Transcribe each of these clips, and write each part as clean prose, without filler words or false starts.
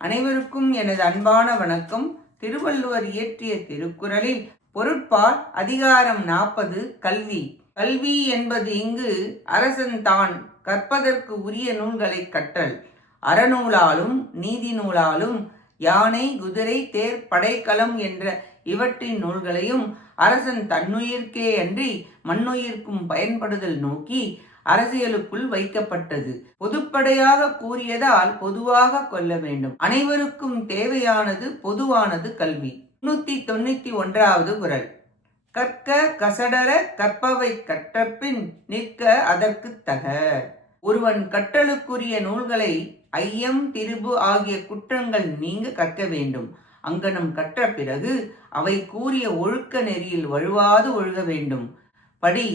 அனைவருக்கும் எனது அன்பான வணக்கம். திருவள்ளுவர் இயற்றிய திருக்குறளில் பொருட்பால் அதிகாரம் 40 கல்வி. கல்வி என்பது இங்கு அரசன் தான் கற்பதற்கு உரிய நூல்களை கற்றல். அறநூலாலும் நீதி நூலாலும் யானை குதிரை தேர் படைக்கலம் என்ற இவற்றின் நூல்களையும் அரசன் தன்னுயிர்க்கே அன்றி மண்ணுயிர்க்கும் பயன்படுதல் நோக்கி அரசியலுக்குள் வைக்கப்பட்டது. பொதுப்படையாக கூறியதால் பொதுவாக கொள்ள வேண்டும். அனைவருக்கும் தேவையானது பொதுவானது கல்வி. 391வது குறள். கற்க கசடர கற்பவை கற்றபின் நிற்க அதற்கு தக. ஒருவன் கற்றலுக்குரிய நூல்களை ஐயம் திரிபு ஆகிய குற்றங்கள் நீங்க கற்க வேண்டும். அங்கனம் கற்ற பிறகு அவை கூறிய ஒழுக்க நெறியில் வழுவாது ஒழுக வேண்டும். படி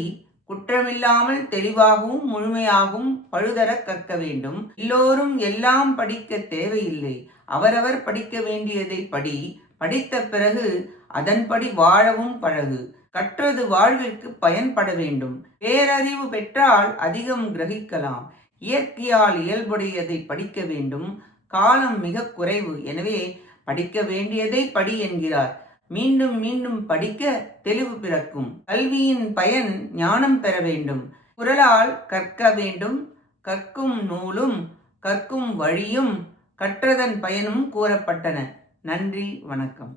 குற்றமில்லாமல் தெளிவாகவும் முழுமையாகவும் பழுதர கற்க வேண்டும். எல்லோரும் எல்லாம் படிக்க தேவையில்லை. அவரவர் படிக்க வேண்டியதை படி. படித்த பிறகு அதன்படி வாழவும் பழகு. கற்றது வாழ்விற்கு பயன்பட வேண்டும். பேரறிவு பெற்றால் அதிகம் கிரகிக்கலாம். இயற்கையால் இயல்புடையதை படிக்க வேண்டும். காலம் மிக குறைவு. எனவே படிக்க வேண்டியதை படி என்கிறார். மீண்டும் மீண்டும் படிக்க தெளிவு பிறக்கும். கல்வியின் பயன் ஞானம் பெற வேண்டும். குறளால் கற்க வேண்டும். கற்கும் நூலும் கற்கும் வழியும் கற்றதன் பயனும் கூறப்பட்டன. நன்றி, வணக்கம்.